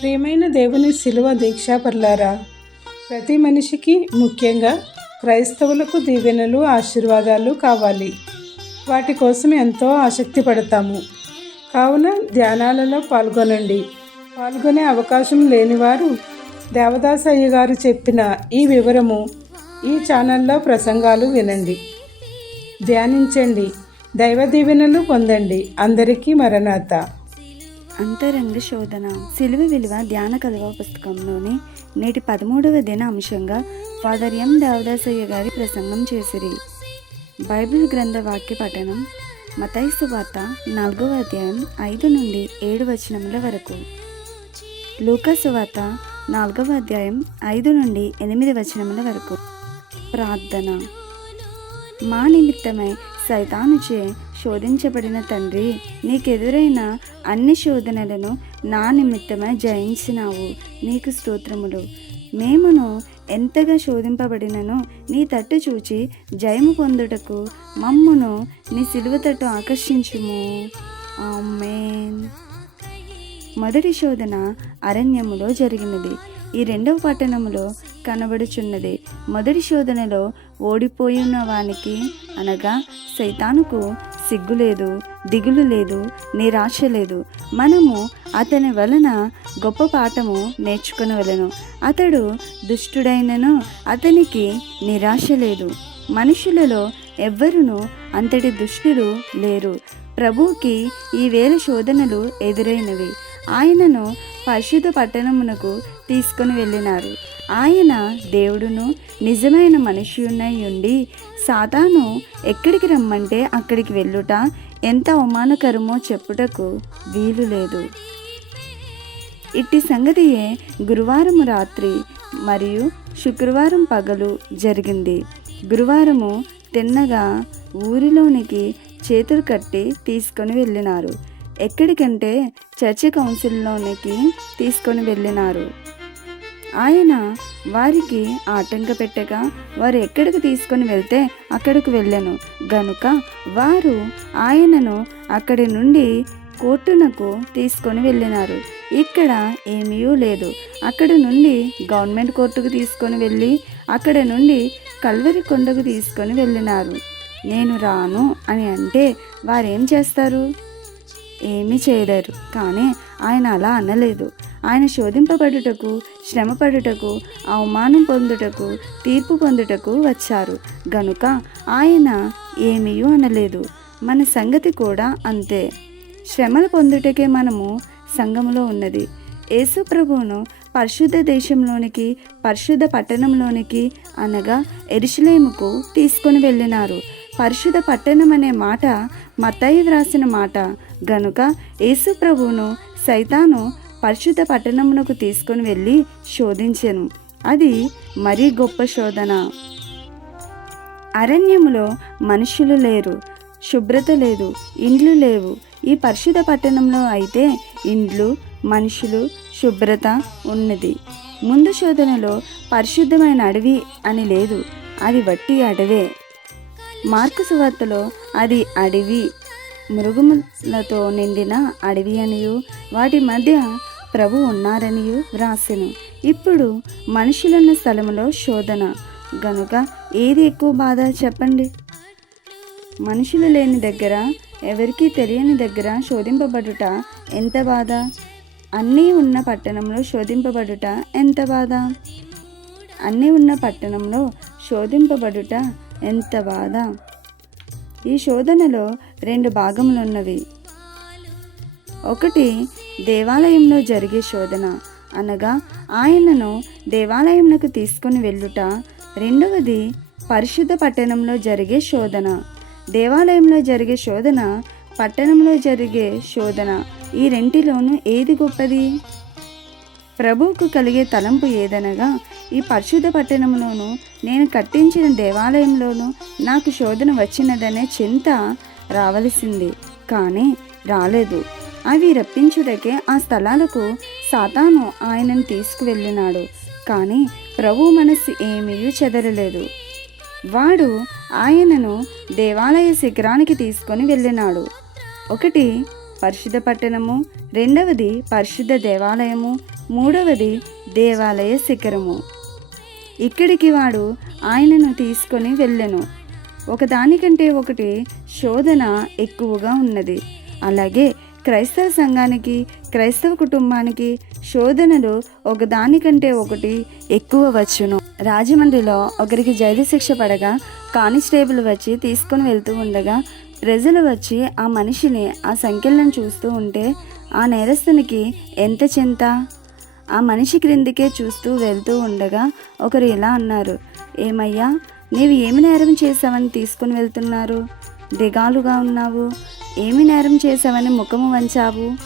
ప్రియమైన దేవుని శిలువ దీక్షాపరులారా ప్రతి మనిషికి ముఖ్యంగా క్రైస్తవులకు దీవెనలు ఆశీర్వాదాలు కావాలి. వాటి కోసం ఎంతో ఆసక్తి పడతాము. కావున ధ్యానాలలో పాల్గొనండి. పాల్గొనే అవకాశం లేనివారు దేవదాస్ అయ్య గారు చెప్పిన ఈ వివరము ఈ ఛానల్లో ప్రసంగాలు వినండి. ధ్యానించండి. దైవ దీవెనలు పొందండి. అందరికీ మరణాత. అంతరంగ శోధన. సిలువ విలువ ధ్యాన కలువ పుస్తకంలోని నేటి పదమూడవ దిన అంశంగా ఫాదర్ ఎం. దేవదాసయ్య గారి ప్రసంగం చేసిరి. బైబిల్ గ్రంథ వాక్య పఠనం మతైసు వార్త నాలుగవ అధ్యాయం ఐదు నుండి ఏడు వచనముల వరకు. లూకసు వార్త నాలుగవ అధ్యాయం ఐదు నుండి ఎనిమిది వచనముల వరకు. ప్రార్థన. మా నిమిత్తమై సైతానుచే శోధించబడిన తండ్రి నీకెదురైన అన్ని శోధనలను నా నిమిత్తమై జయించినావు. నీకు స్తోత్రములు. మేమును ఎంతగా శోధింపబడినను నీ తట్టు చూచి జయము పొందుటకు మమ్మును నీ సిలువ తట్టు ఆకర్షించుము. మొదటి శోధన అరణ్యములో జరిగినది. ఈ రెండవ పట్టణములో కనబడుచున్నది. మొదటి శోధనలో ఓడిపోయిన వానికి అనగా సైతానుకు సిగ్గు లేదు దిగులు లేదు నిరాశ లేదు. మనము అతని వలన గొప్ప పాఠము నేర్చుకునవలను అతడు దుష్టుడైనను అతనికి నిరాశ లేదు. మనుషులలో ఎవ్వరును అంతటి దుష్టులు లేరు. ప్రభువుకి ఈ వేల శోధనలు ఎదురైనవి. ఆయనను పరిశుద్ధ పట్టణమునకు తీసుకుని వెళ్ళినారు. ఆయన దేవుడును నిజమైన మనుష్యునై ఉండి సాతాను ఎక్కడికి రమ్మంటే అక్కడికి వెళ్ళుట ఎంత అవమానకరమో చెప్పుటకు వీలు లేదు. ఇట్టి సంగతియే గురువారం రాత్రి మరియు శుక్రవారం పగలు జరిగింది. గురువారము తిన్నగా ఊరిలోనికి చేతులు కట్టి తీసుకొని వెళ్ళినారు. ఎక్కడికంటే చర్చి కౌన్సిల్లోనికి తీసుకొని వెళ్ళినారు. ఆయన వారికి ఆటంక పెట్టగా వారు ఎక్కడికి తీసుకొని వెళ్తే అక్కడికి వెళ్ళాను. గనుక వారు ఆయనను అక్కడి నుండి కోర్టునకు తీసుకొని వెళ్ళినారు. ఇక్కడ ఏమీ లేదు. అక్కడ నుండి గవర్నమెంట్ కోర్టుకు తీసుకొని వెళ్ళి అక్కడ నుండి కల్వరి కొండకు తీసుకొని వెళ్ళినారు. నేను రాను అని అంటే వారేం చేస్తారు? ఏమీ చేయలేరు. కానీ ఆయన అలా అనలేదు. ఆయన శోధింపబడుటకు శ్రమపడుటకు అవమానం పొందుటకు తీర్పు పొందుటకు వచ్చారు. గనుక ఆయన ఏమీ అనలేదు. మన సంగతి కూడా అంతే. శ్రమలు పొందుటకే మనము సంఘములో ఉన్నది. యేసు ప్రభువును పరిశుద్ధ దేశంలోనికి పరిశుద్ధ పట్టణంలోనికి అనగా ఎరుషులేముకు తీసుకొని వెళ్ళినారు. పరిశుద్ధ పట్టణం అనే మాట మతయి వ్రాసిన మాట. గనుక యేసు ప్రభువును సైతాను పరిశుద్ధ పట్టణమునకు తీసుకొని వెళ్ళి శోధించెను. అది మరీ గొప్ప శోధన. అరణ్యములో మనుషులు లేరు శుభ్రత లేదు ఇండ్లు లేవు. ఈ పరిశుద్ధ పట్టణంలో అయితే ఇండ్లు మనుషులు శుభ్రత ఉన్నది. ముందు శోధనలో పరిశుద్ధమైన అడవి అని లేదు అది వట్టి అడవే. మార్కు సువార్తలో అది అడవి మృగములతో నిండిన అడవి అనియు. వాటి మధ్య ప్రభు ఉన్నారనియు వ్రాసెను ఇప్పుడు మనుషులున్న స్థలములో శోధన. గనుక ఏది ఎక్కువ బాధ చెప్పండి? మనుషులు లేని దగ్గర ఎవరికీ తెలియని దగ్గర శోధింపబడుట ఎంత బాధ? అన్నీ ఉన్న పట్టణంలో శోధింపబడుట ఎంత బాధ? అన్నీ ఉన్న పట్టణంలో శోధింపబడుట ఎంత బాధ? ఈ శోధనలో రెండు భాగములున్నవి. ఒకటి దేవాలయంలో జరిగే శోధన. అనగా ఆయనను దేవాలయంలోకి తీసుకుని వెళ్ళుట. రెండవది పరిశుద్ధ పట్టణంలో జరిగే శోధన. దేవాలయంలో జరిగే శోధన పట్టణంలో జరిగే శోధన. ఈ రెంటిలోనూ ఏది గొప్పది? ప్రభువుకు కలిగే తలంపు ఏదనగా ఈ పరిశుద్ధ పట్టణంలోనూ నేను కట్టించిన దేవాలయంలోనూ నాకు శోధన వచ్చినదనే చింత రావలసింది. కానీ రాలేదు. అవి రప్పించుటకే ఆ స్థలాలకు సాతాను ఆయనను తీసుకువెళ్ళినాడు. కానీ ప్రభు మనస్సు ఏమీ చెదరలేదు. వాడు ఆయనను దేవాలయ శిఖరానికి తీసుకొని వెళ్ళినాడు. ఒకటి పరిశుద్ధ పట్టణము. రెండవది పరిశుద్ధ దేవాలయము. మూడవది దేవాలయ శిఖరము. ఇక్కడికి వాడు ఆయనను తీసుకొని వెళ్ళెను. ఒకదానికంటే ఒకటి శోధన ఎక్కువగా ఉన్నది. అలాగే క్రైస్తవ సంఘానికి క్రైస్తవ కుటుంబానికి శోధనలు ఒకదానికంటే ఒకటి ఎక్కువ వచ్చును. రాజమండ్రిలో ఒకరికి జైలు శిక్ష పడగా కానిస్టేబుల్ వచ్చి తీసుకొని వెళ్తూ ఉండగా ప్రజలు వచ్చి ఆ మనిషిని ఆ సంఖ్యలను చూస్తూ ఉంటే ఆ నేరస్తునికి ఎంత చింత? ఆ మనిషి క్రిందికే చూస్తూ వెళ్తూ ఉండగా ఒకరు ఇలా అన్నారు ఏమయ్యా నీవు ఏమి నేరం చేశావని తీసుకుని వెళ్తున్నారు? దిగాలుగా ఉన్నావు. ఏమి నేరం చేశావని ముఖము వంచావు?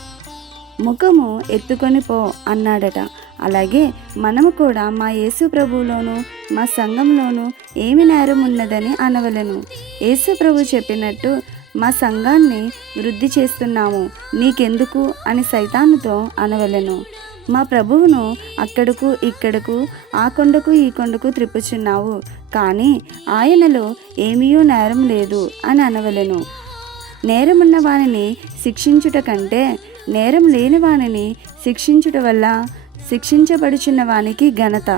ముఖము ఎత్తుకొని పో అన్నాడట. అలాగే మనము కూడా మా యేసు ప్రభువులోను మా సంఘంలోను ఏమి నేరం ఉన్నదని అనవలను. యేసు ప్రభు చెప్పినట్టు మా సంఘాన్ని వృద్ధి చేస్తున్నాము నీకెందుకు అని సైతానుతో అనవలను. మా ప్రభువును అక్కడకు ఇక్కడకు ఆ కొండకు ఈ కొండకు త్రిప్పుచున్నావు. కానీ ఆయనలో ఏమీయూ నేరం లేదు అని అనవలెను. నేరమున్న వానిని శిక్షించుట కంటే నేరం లేని వానిని శిక్షించుట వల్ల శిక్షించబడుచున్న వానికి ఘనత.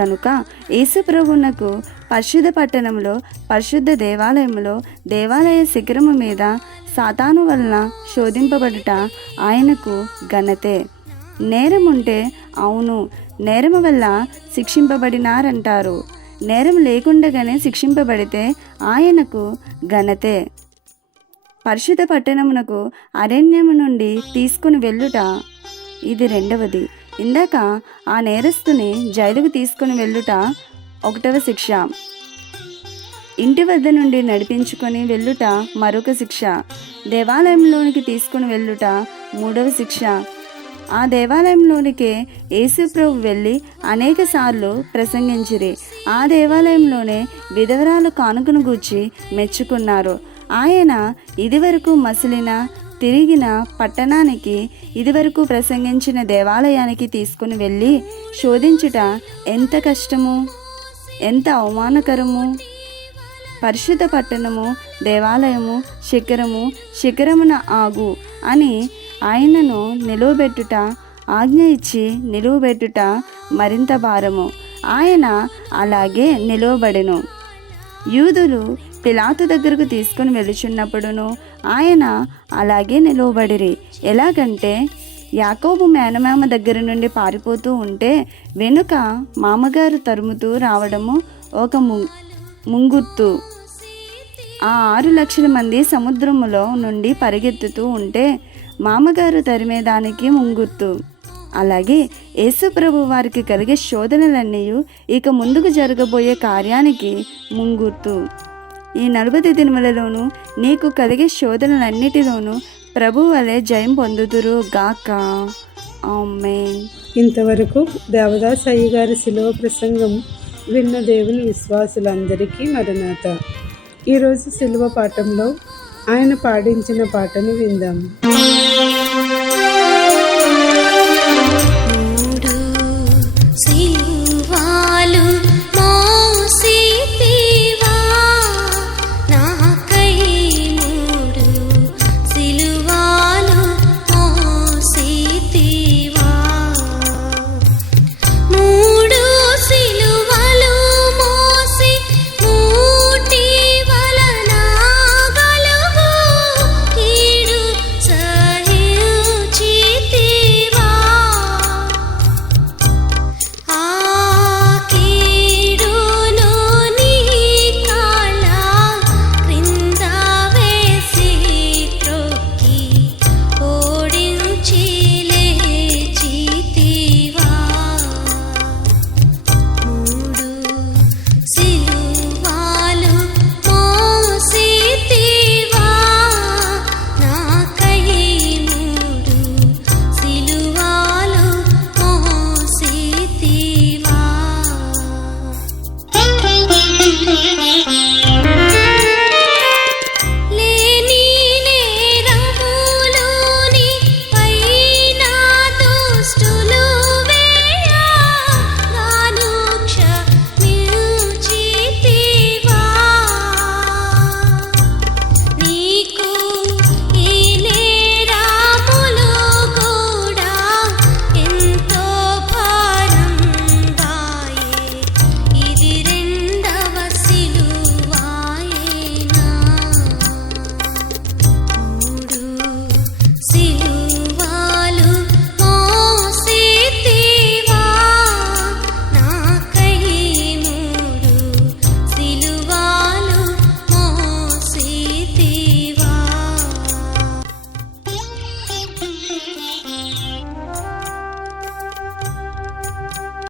గనుక యేసుప్రభునకు పరిశుద్ధ పట్టణంలో పరిశుద్ధ దేవాలయంలో దేవాలయ శిఖరము మీద సాతాను వలన శోధింపబడుట ఆయనకు ఘనతే. నేరం ఉంటే అవును నేరము వల్ల శిక్షింపబడినారంటారు. నేరం లేకుండగానే శిక్షింపబడితే ఆయనకు ఘనతే. పరిశుద్ధ పట్టణమునకు అరణ్యము నుండి తీసుకుని వెళ్ళుట ఇది రెండవది. ఇందాక ఆ నేరస్తుని జైలుకు తీసుకుని వెళ్ళుట ఒకటవ శిక్ష. ఇంటి వద్ద నుండి నడిపించుకొని వెళ్ళుట మరొక శిక్ష. దేవాలయంలోనికి తీసుకుని వెళ్ళుట మూడవ శిక్ష. ఆ దేవాలయంలోనికే యేసుప్రభు వెళ్ళి అనేక సార్లు ప్రసంగించిరి. ఆ దేవాలయంలోనే విధవరాల కానుకను గూర్చి మెచ్చుకున్నారు. ఆయన ఇదివరకు మసిలిన తిరిగిన పట్టణానికి ఇదివరకు ప్రసంగించిన దేవాలయానికి తీసుకుని వెళ్ళి శోధించుట ఎంత కష్టము? ఎంత అవమానకరము? పరిశుద్ధ పట్టణము దేవాలయము శిఖరము శిఖరమున ఆగు అని ఆయనను నిలువబెట్టుట ఆజ్ఞ ఇచ్చి నిలువబెట్టుట మరింత భారము. ఆయన అలాగే నిలువబడెను. యూదులు పిలాతు దగ్గరకు తీసుకుని వెళుచున్నప్పుడును ఆయన అలాగే నిలువబడిరి. ఎలాగంటే యాకోబు మేనమామ దగ్గర నుండి పారిపోతూ ఉంటే వెనుక మామగారు తరుముతూ రావడము ఒక ము ముంగుర్తు. ఆ ఆరు లక్షల మంది సముద్రములో నుండి పరిగెత్తుతూ ఉంటే మామగారు తరిమేదానికి ముంగుర్తు. అలాగే యేసుప్రభు వారికి కలిగే శోధనలన్నీ ఇక ముందుకు జరగబోయే కార్యానికి ముంగుర్తు. ఈ నలభై దినములలోనూ నీకు కలిగే శోధనలన్నిటిలోనూ ప్రభు వలె జయం పొందుదురు గాక. ఆమెన్. ఇంతవరకు దేవదాస్ అయ్య గారి శిలువ ప్రసంగం విన్న దేవుని విశ్వాసులందరికీ మరణాత. ఈరోజు శిలువ పాఠంలో ఆయన పాడించిన పాటను విందాం.